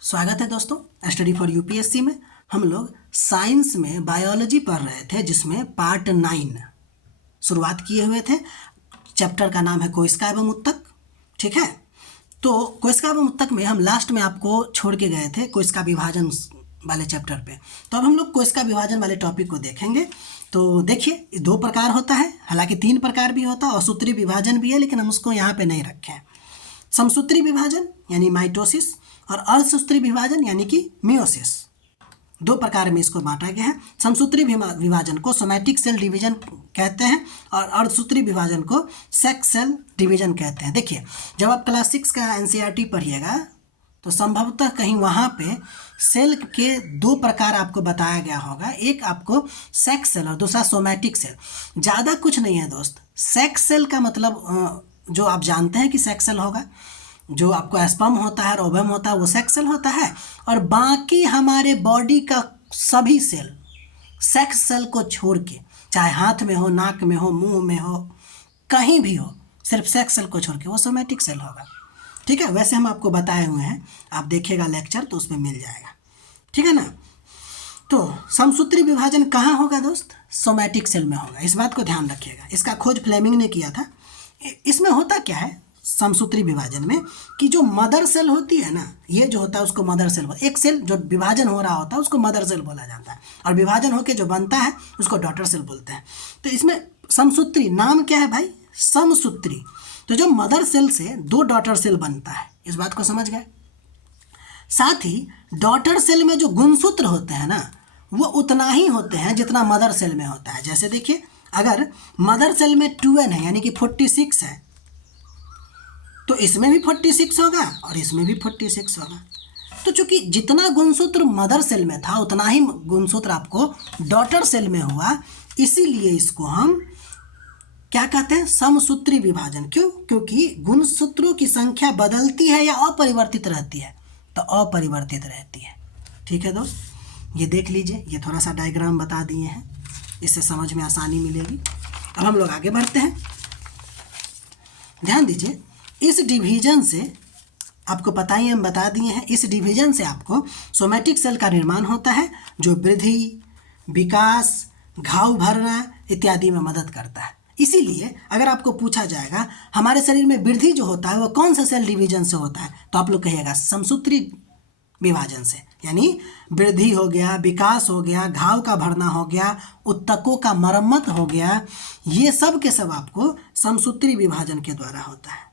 स्वागत है दोस्तों स्टडी फॉर यूपीएससी में। हम लोग साइंस में बायोलॉजी पढ़ रहे थे जिसमें पार्ट 9 शुरुआत किए हुए थे। चैप्टर का नाम है कोशिका एवं उत्तक। ठीक है, तो कोशिका एवं उत्तक में हम लास्ट में आपको छोड़ के गए थे कोशिका विभाजन वाले चैप्टर पे। तो अब हम लोग कोशिका विभाजन वाले टॉपिक को देखेंगे। तो देखिए, 2 प्रकार होता है, हालांकि 3 प्रकार भी होता है और सूत्री विभाजन भी है, लेकिन हम उसको यहाँ पे नहीं रखे हैं। समसूत्री विभाजन यानी माइटोसिस और अर्धसूत्री विभाजन यानी कि मियोसिस, 2 प्रकार में इसको बांटा गया है। समसूत्री विभाजन को सोमैटिक सेल डिवीजन कहते हैं और अर्धसूत्री विभाजन को सेक्स सेल डिवीजन कहते हैं। देखिए, जब आप क्लास 6 का एनसीईआरटी पढ़िएगा तो संभवतः कहीं वहाँ पे सेल के 2 प्रकार आपको बताया गया होगा, एक आपको सेक्स सेल और दूसरा सोमैटिक सेल। ज़्यादा कुछ नहीं है दोस्त। सेक्स सेल का मतलब जो आप जानते हैं कि सेक्स सेल होगा, जो आपको एस्पर्म होता है और ओवम होता है वो सेक्स सेल होता है, और बाकी हमारे बॉडी का सभी सेल सेक्स सेल को छोड़ के, चाहे हाथ में हो, नाक में हो, मुंह में हो, कहीं भी हो, सिर्फ सेक्स सेल को छोड़ के वो सोमैटिक सेल होगा। ठीक है, वैसे हम आपको बताए हुए हैं, आप देखिएगा लेक्चर तो उसमें मिल जाएगा। ठीक है ना। तो समसूत्री विभाजन कहाँ होगा दोस्त? सोमैटिक सेल में होगा। इस बात को ध्यान रखिएगा। इसका खोज फ्लेमिंग ने किया था। इसमें होता क्या है समसूत्री विभाजन में कि जो मदर सेल होती है ना, ये जो होता है उसको मदर सेल, एक सेल जो विभाजन हो रहा होता है उसको मदर सेल बोला जाता है, और विभाजन होकर जो बनता है उसको डॉटर सेल बोलते हैं। तो इसमें समसूत्री नाम क्या है भाई? समसूत्री। तो जो मदर सेल से 2 डॉटर सेल बनता है, इस बात को समझ गए। साथ ही डॉटर सेल में जो गुणसूत्र होते हैं ना, वो उतना ही होते हैं जितना मदर सेल में होता है। जैसे देखिए, अगर मदर सेल में 2n है यानी कि 46 है, तो इसमें भी 46 होगा और इसमें भी 46 होगा। तो चूंकि जितना गुणसूत्र मदर सेल में था उतना ही गुणसूत्र आपको डॉटर सेल में हुआ, इसीलिए इसको हम क्या कहते हैं? समसूत्री विभाजन। क्यों? क्योंकि गुणसूत्रों की संख्या बदलती है या अपरिवर्तित रहती है? तो अपरिवर्तित रहती है। ठीक है दोस्त, ये देख लीजिए, ये थोड़ा सा डायग्राम बता दिए हैं, इससे समझ में आसानी मिलेगी। अब हम लोग आगे बढ़ते हैं। ध्यान दीजिए, इस डिवीजन से आपको पता ही हम बता दिए हैं, इस डिवीजन से आपको सोमैटिक सेल का निर्माण होता है जो वृद्धि, विकास, घाव भरना इत्यादि में मदद करता है। इसीलिए अगर आपको पूछा जाएगा हमारे शरीर में वृद्धि जो होता है वो कौन सा सेल डिवीजन से होता है, तो आप लोग कहिएगा समसूत्री विभाजन से। यानी वृद्धि हो गया, विकास हो गया, घाव का भरना हो गया, उत्तकों का मरम्मत हो गया, ये सब के सब आपको समसूत्री विभाजन के द्वारा होता है।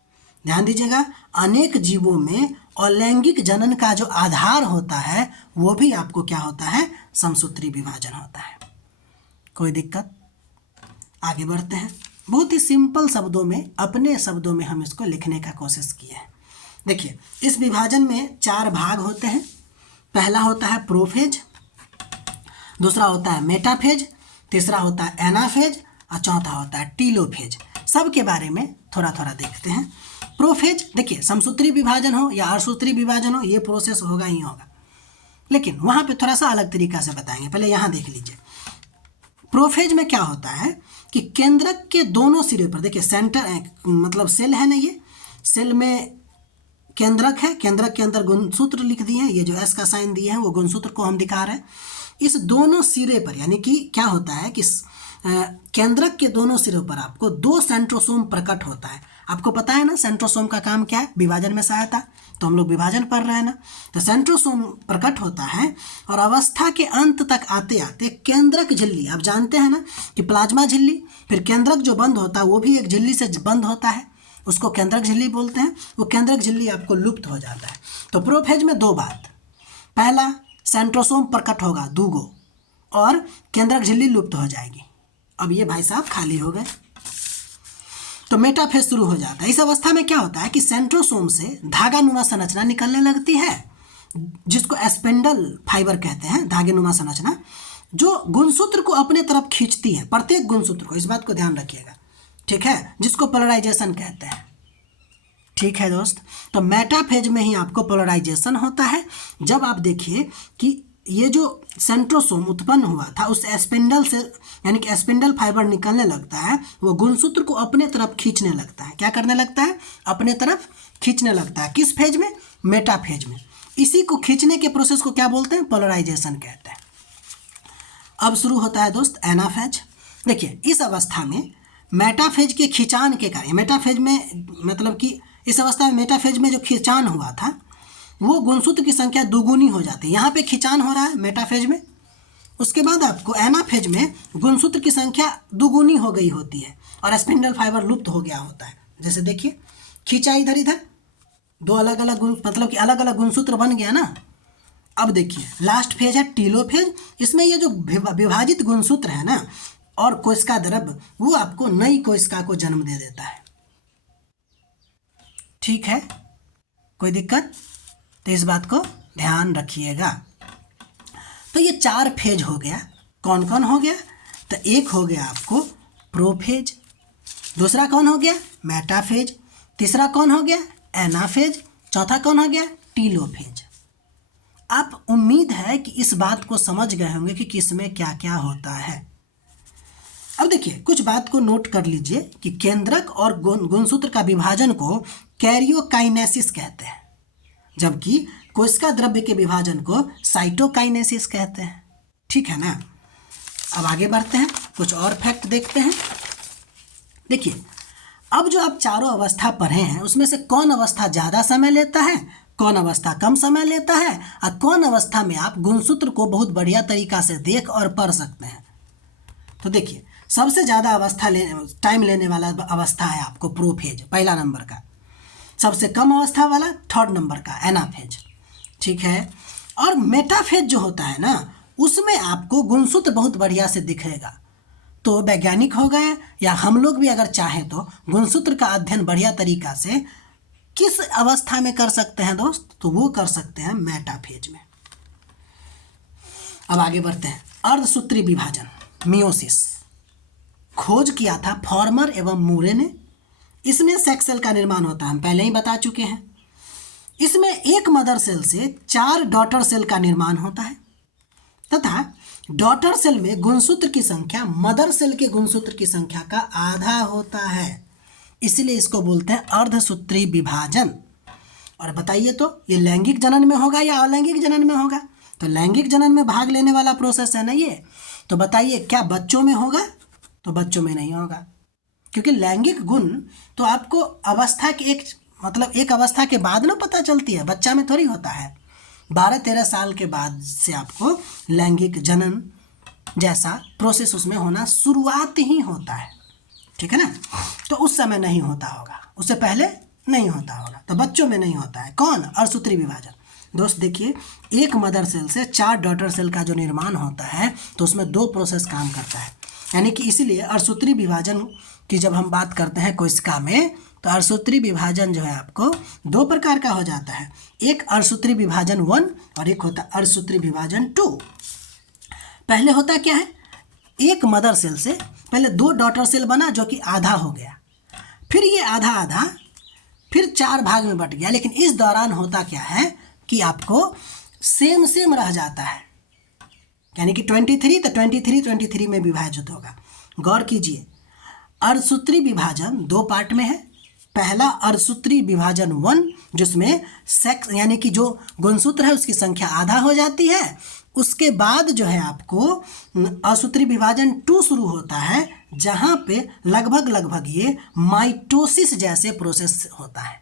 ध्यान दीजिएगा, अनेक जीवों में अलैंगिक जनन का जो आधार होता है वो भी आपको क्या होता है? समसूत्री विभाजन होता है। कोई दिक्कत? आगे बढ़ते हैं। बहुत ही सिंपल शब्दों में, अपने शब्दों में हम इसको लिखने का कोशिश किए हैं। देखिए, इस विभाजन में 4 भाग होते हैं। पहला होता है प्रोफेज, दूसरा होता है मेटाफेज, तीसरा होता है एनाफेज और चौथा होता है टीलोफेज। सब के बारे में थोड़ा थोड़ा देखते हैं। प्रोफेज, देखिए समसूत्री विभाजन हो या अर्धसूत्री विभाजन हो, ये प्रोसेस होगा ही होगा, लेकिन वहाँ पे थोड़ा सा अलग तरीका से बताएंगे। पहले यहाँ देख लीजिए, प्रोफेज में क्या होता है कि केंद्रक के दोनों सिरे पर, देखिए सेंटर मतलब सेल है ना, ये सेल में केंद्रक है, केंद्रक के अंदर गुणसूत्र लिख दिए हैं, ये जो एस का साइन दिए हैं वो गुणसूत्र को हम दिखा रहे हैं। इस दोनों सिरे पर, यानी कि क्या होता है कि केंद्रक के दोनों सिरों पर आपको 2 सेंट्रोसोम प्रकट होता है। आपको पता है ना सेंट्रोसोम का काम क्या है? विभाजन में सहायता। तो हम लोग विभाजन पढ़ रहे हैं ना, तो सेंट्रोसोम प्रकट होता है और अवस्था के अंत तक आते आते केंद्रक झिल्ली, आप जानते हैं ना कि प्लाज्मा झिल्ली, फिर केंद्रक जो बंद होता है वो भी एक झिल्ली से बंद होता है, उसको केंद्रक झिल्ली बोलते हैं। वो केंद्रक झिल्ली आपको लुप्त हो जाता है। तो प्रोफेज में 2 बात, पहला सेंट्रोसोम प्रकट होगा 2 गो और केंद्रक झिल्ली लुप्त हो जाएगी। अब ये भाई साहब खाली हो गए, तो मेटाफेज शुरू हो जाता है। इस अवस्था में क्या होता है कि सेंट्रोसोम से धागानुमा संरचना निकलने लगती है, जिसको स्पिंडल फाइबर कहते हैं, धागेनुमा संरचना, जो गुणसूत्र को अपने तरफ खींचती है, प्रत्येक गुणसूत्र को। इस बात को ध्यान रखिएगा, ठीक है, जिसको पोलराइजेशन कहते हैं। ठीक है दोस्त, तो मेटाफेज में ही आपको पोलराइजेशन होता है। जब आप देखिए कि ये जो सेंट्रोसोम उत्पन्न हुआ था उस स्पिंडल से, यानी कि स्पिंडल फाइबर निकलने लगता है, वो गुणसूत्र को अपने तरफ खींचने लगता है। क्या करने लगता है? अपने तरफ खींचने लगता है। किस फेज में? मेटाफेज में। इसी को खींचने के प्रोसेस को क्या बोलते हैं? पोलराइजेशन कहते हैं। अब शुरू होता है दोस्त एनाफेज। देखिए इस अवस्था में मेटाफेज के खिंचान के कारण, मेटाफेज में मतलब कि इस अवस्था में मेटाफेज में जो खिंचान हुआ था वो गुणसूत्र की संख्या दुगुनी हो जाती है। यहाँ पे खिंचान हो रहा है मेटाफेज में, उसके बाद आपको एनाफेज में गुणसूत्र की संख्या दुगुनी हो गई होती है और स्पिंडल फाइबर लुप्त हो गया होता है। जैसे देखिए खींचा इधर इधर, दो अलग अलग गुण मतलब कि अलग अलग गुणसूत्र बन गया ना। अब देखिए लास्ट फेज है टीलोफेज। इसमें ये जो विभाजित गुणसूत्र है ना और कोशिका द्रव्य वो आपको नई कोशिका को जन्म दे देता है। ठीक है, कोई दिक्कत? तो इस बात को ध्यान रखिएगा। तो ये 4 फेज हो गया। कौन कौन हो गया? तो एक हो गया आपको प्रोफेज, दूसरा कौन हो गया? मेटाफेज, तीसरा कौन हो गया? एनाफेज, चौथा कौन हो गया? टीलोफेज। आप उम्मीद है कि इस बात को समझ गए होंगे कि किसमें क्या क्या होता है। अब देखिए कुछ बात को नोट कर लीजिए कि केंद्रक और गुणसूत्र का विभाजन को कैरियोकाइनेसिस कहते हैं, जबकि कोशिका द्रव्य के विभाजन को साइटोकाइनेसिस कहते हैं। ठीक है ना? अब आगे बढ़ते हैं, कुछ और फैक्ट देखते हैं। देखिए अब जो आप चारों अवस्था पढ़े हैं उसमें से कौन अवस्था ज़्यादा समय लेता है, कौन अवस्था कम समय लेता है और कौन अवस्था में आप गुणसूत्र को बहुत बढ़िया तरीका से देख और पढ़ सकते हैं। तो देखिए सबसे ज़्यादा टाइम लेने वाला अवस्था है आपको प्रोफेज, पहला नंबर का। सबसे कम अवस्था वाला 3rd नंबर का एनाफेज। ठीक है, और मेटाफेज जो होता है ना उसमें आपको गुणसूत्र बहुत बढ़िया से दिखेगा। तो वैज्ञानिक हो गए या हम लोग भी अगर चाहें तो गुणसूत्र का अध्ययन बढ़िया तरीका से किस अवस्था में कर सकते हैं दोस्त? तो वो कर सकते हैं मेटाफेज में। अब आगे बढ़ते हैं। अर्धसूत्री विभाजन, मियोसिस, खोज किया था फॉर्मर एवं मूरे ने। इसमें सेक्स सेल का निर्माण होता है, हम पहले ही बता चुके हैं। इसमें एक मदर सेल से 4 डॉटर सेल का निर्माण होता है तथा डॉटर सेल में गुणसूत्र की संख्या मदर सेल के गुणसूत्र की संख्या का आधा होता है, इसलिए इसको बोलते हैं अर्धसूत्री विभाजन। और बताइए तो ये लैंगिक जनन में होगा या अलैंगिक जनन में होगा? तो लैंगिक जनन में भाग लेने वाला प्रोसेस है ना ये। तो बताइए क्या बच्चों में होगा? तो बच्चों में नहीं होगा, क्योंकि लैंगिक गुण तो आपको अवस्था के एक अवस्था के बाद ना पता चलती है, बच्चा में थोड़ी होता है। 12-13 साल के बाद से आपको लैंगिक जनन जैसा प्रोसेस उसमें होना शुरुआत ही होता है। ठीक है ना? तो उस समय नहीं होता होगा, उससे पहले नहीं होता होगा। तो बच्चों में नहीं होता है। कौन? अर्धसूत्री विभाजन। दोस्त देखिए एक मदर सेल से 4 डॉटर सेल का जो निर्माण होता है तो उसमें 2 प्रोसेस काम करता है, यानी कि इसलिए अर्धसूत्री विभाजन की जब हम बात करते हैं कोशिका में तो अर्धसूत्री विभाजन जो है आपको 2 प्रकार का हो जाता है। एक अर्धसूत्री विभाजन 1 और एक होता है अर्धसूत्री विभाजन 2। पहले होता क्या है, एक मदर सेल से पहले 2 डॉटर सेल बना जो कि आधा हो गया, फिर ये आधा आधा फिर 4 भाग में बट गया। लेकिन इस दौरान होता क्या है कि आपको सेम रह जाता है, यानी कि 23 तो 23 में विभाजित होगा। गौर कीजिए अर्धसूत्री विभाजन 2 पार्ट में है। पहला अर्धसूत्री विभाजन 1 जिसमें सेक्स यानी कि जो गुणसूत्र है उसकी संख्या आधा हो जाती है। उसके बाद जो है आपको अर्धसूत्री विभाजन 2 शुरू होता है जहाँ पे लगभग ये माइटोसिस जैसे प्रोसेस होता है।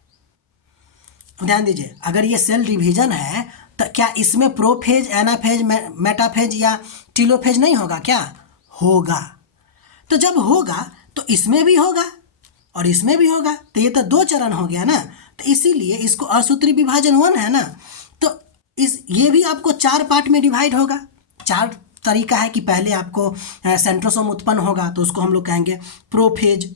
ध्यान दीजिए अगर ये सेल डिवीजन है तो क्या इसमें प्रोफेज, एनाफेज, मेटाफेज या टीलोफेज नहीं होगा? क्या होगा? तो जब होगा तो इसमें भी होगा और इसमें भी होगा, तो ये तो 2 चरण हो गया ना। तो इसीलिए इसको अर्धसूत्री विभाजन 1 है ना, तो ये भी आपको 4 पार्ट में डिवाइड होगा। 4 तरीका है कि पहले आपको सेंट्रोसोम उत्पन्न होगा तो उसको हम लोग कहेंगे प्रोफेज।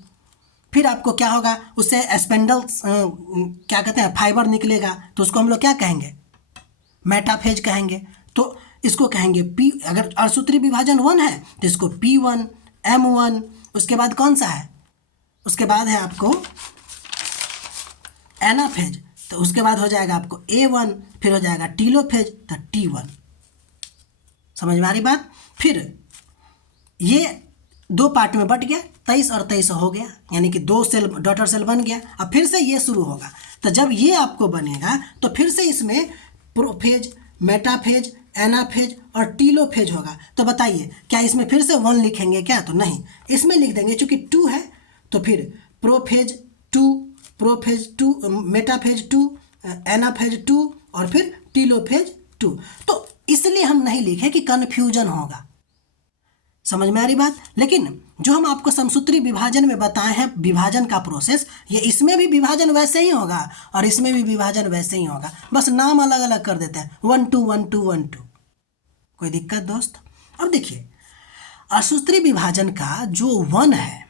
फिर आपको क्या होगा, उससे स्पेंडल क्या कहते हैं फाइबर निकलेगा तो उसको हम लोग क्या कहेंगे? मेटाफेज कहेंगे। तो इसको कहेंगे पी। अगर अर्धसूत्री विभाजन 1 है तो इसको P1, M1। उसके बाद कौन सा है? उसके बाद है आपको एनाफेज, तो उसके बाद हो जाएगा आपको A1, फिर हो जाएगा टीलोफेज तो T1। समझ में आ रही बात? फिर ये 2 पार्ट में बट गया, 23 और 23 हो गया, यानी कि 2 सेल डॉटर सेल बन गया। अब फिर से ये शुरू होगा, तो जब ये आपको बनेगा तो फिर से इसमें प्रोफेज, मेटाफेज, एनाफेज और टीलोफेज होगा। तो बताइए क्या इसमें फिर से 1 लिखेंगे क्या? तो नहीं, इसमें लिख देंगे चूंकि 2 है तो फिर प्रोफेज 2, प्रोफेज 2, मेटाफेज 2, एनाफेज 2 और फिर टीलोफेज 2। तो इसलिए हम नहीं लिखे कि कन्फ्यूजन होगा। समझ में आ रही बात? लेकिन जो हम आपको समसूत्री विभाजन में बताए हैं विभाजन का प्रोसेस, ये इसमें भी विभाजन वैसे ही होगा और इसमें भी विभाजन वैसे ही होगा, बस नाम अलग अलग कर देते हैं 1 2 1 2 1 2। कोई दिक्कत दोस्त? अब देखिए असूत्री विभाजन का जो 1 है,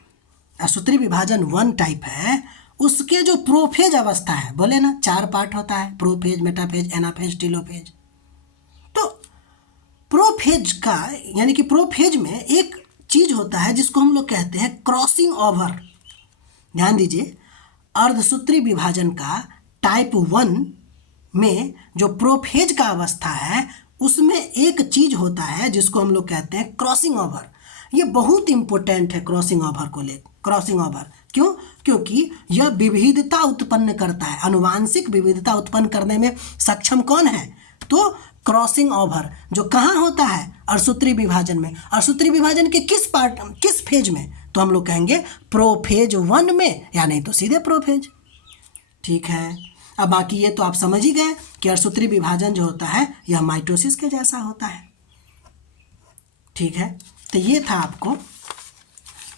असूत्री विभाजन 1 टाइप है, उसके जो प्रोफेज अवस्था है, बोले ना 4 पार्ट होता है, प्रोफेज, मेटाफेज, एनाफेज, टीलोफेज। तो प्रोफेज का यानी कि प्रोफेज में एक चीज होता है जिसको हम लोग कहते हैं क्रॉसिंग ओवर। ध्यान दीजिए, अर्धसूत्री विभाजन का टाइप 1 में जो प्रोफेज का अवस्था है उसमें एक चीज होता है जिसको हम लोग कहते हैं क्रॉसिंग ओवर। ये बहुत इंपॉर्टेंट है क्रॉसिंग ओवर को ले। क्रॉसिंग ओवर क्यों? क्योंकि यह विविधता उत्पन्न करता है। अनुवांशिक विविधता उत्पन्न करने में सक्षम कौन है? तो क्रॉसिंग ओवर जो कहाँ होता है? अर्धसूत्री विभाजन में। अर्धसूत्री विभाजन के किस पार्ट, किस फेज में? तो हम लोग कहेंगे प्रोफेज 1 में, या नहीं तो सीधे प्रोफेज। ठीक है, अब बाकी ये तो आप समझ ही गए कि अर्धसूत्री विभाजन जो होता है यह माइटोसिस के जैसा होता है। ठीक है, तो ये था आपको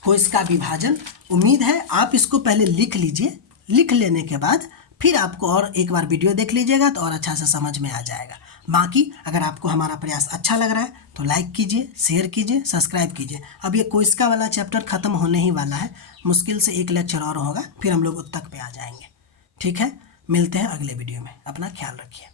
कोशिका विभाजन। उम्मीद है आप इसको पहले लिख लीजिए, लिख लेने के बाद फिर आपको और एक बार वीडियो देख लीजिएगा तो और अच्छा से समझ में आ जाएगा। बाकी अगर आपको हमारा प्रयास अच्छा लग रहा है तो लाइक कीजिए, शेयर कीजिए, सब्सक्राइब कीजिए। अब ये कोशिका वाला चैप्टर ख़त्म होने ही वाला है, मुश्किल से 1 लेक्चर और होगा, फिर हम लोग उत्तक पे आ जाएंगे। ठीक है, मिलते हैं अगले वीडियो में। अपना ख्याल रखिए।